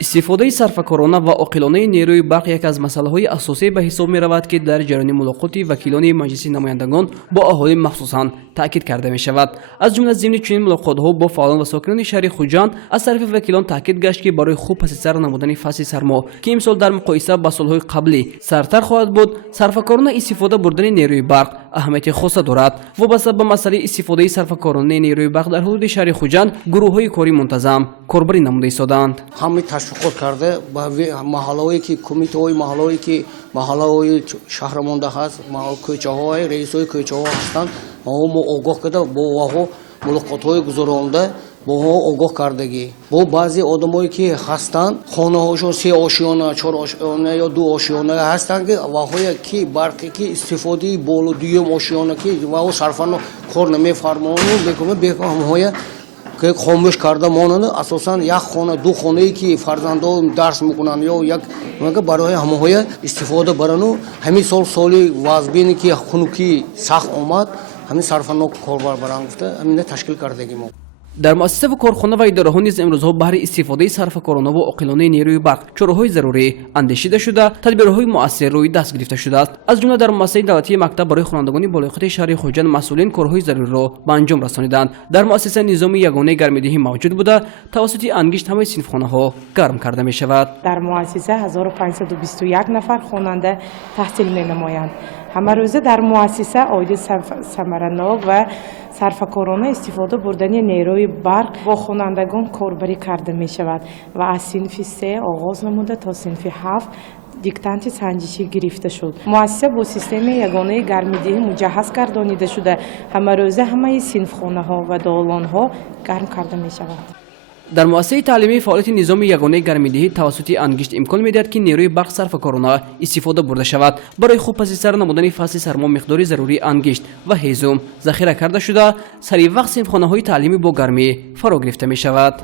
استفاده صرفه‌کارانه و عاقلانه نیروی برق یک از مسائل اساسی به حساب می‌رود که در جریان ملاقات وکیلان مجلس نمایندگان با اهالی مخصوصاً تاکید کرده می‌شود. از جمله ضمن چنین ملاقات‌ها با فعالان و ساکنان شهر خوجند از طرف وکیلان تاکید گشت که برای خوب پس سر نمودن فصل سرما که امسال در مقایسه با سال‌های قبلی سرتر خواهد بود، صرفه‌کارانه استفاده بردن نیروی برق اهمیت خاص دارد. وابسته به مسئله استفاده صرفه‌کارانه نیروی برق در حدود شهر خوجند گروه‌های کاری منتظم کاربری نموده ایستادند. تشویق کرده با محلهایی که کمیته محلهایی که محله‌های شهرمانده هست، کوچه‌های رئیسای کوچه‌ها هستند، ما آگاه کرده با واه ملاقات‌های گذرانده با آگاه کردگی با بعضی آدمایی که هستند خانه‌هاشون 3 آشیانه 4 آشیانه یا 2 آشیانه هستند که واهایی که برقی که استفاده بالا دوم آشیانه که واه صرفاً کار نمی‌فرمایند به همهای که خاموش کرده مانند اساساً یک خانه 2 خانه‌ای که فرزندان درس میکنن یا یک برای همه استفاده برانو همین سالی وازبینی که خنوکی سخت آمد همین صرفانو کاربر بران گفته همین تشکیل کردگی ما در مؤسسه و کارخانه و اداره‌ها نیز امروزها بهر استفاده صرفه‌کارانه و عاقلانه نیروی برق چاره‌های ضروری اندیشیده شده، تدبیرهای مؤثر روی دست گرفته شده است. از جمله در مؤسسه دولتی مکتب برای خوانندگان بالغ شهر خوجند مسئولین کارهای ضروری را به انجام رسانیدند. در مؤسسه نظام یگانه گرم‌دهی موجود بوده، توسط انگشت همه صنفخانه‌ها گرم کرده می‌شود. در مؤسسه 1521 نفر خواننده تحصیل می‌نمایند. همه روزه در مؤسسه عاید ثمرناک و صرفه‌کارانه استفاده بردن نیروی برق با خوانندگان کاربری کرده می شود و از صنف 3 آغاز نموده تا صنف 7 دیکتانت سنجشی گرفته شد. مؤسسه با سیستم یگانه گرم‌دهی مجهز گردانیده شده. همه روزه همه صنفخانه‌ها و دالان‌ها گرم کرده می شود. در مؤسسه تعلیمی فعالیت نظام یگانه گرم‌دهی توسط انگشت امکان می‌دهد که نیروی برق صرفه‌کارانه استفاده برده شود. برای خوب پس سر نمودن فصل سرما مقداری ضروری انگشت و هیزم ذخیره کرده شده، سریع وقت صنفخانه‌های تعلیمی با گرمی فرا گرفته می‌شود.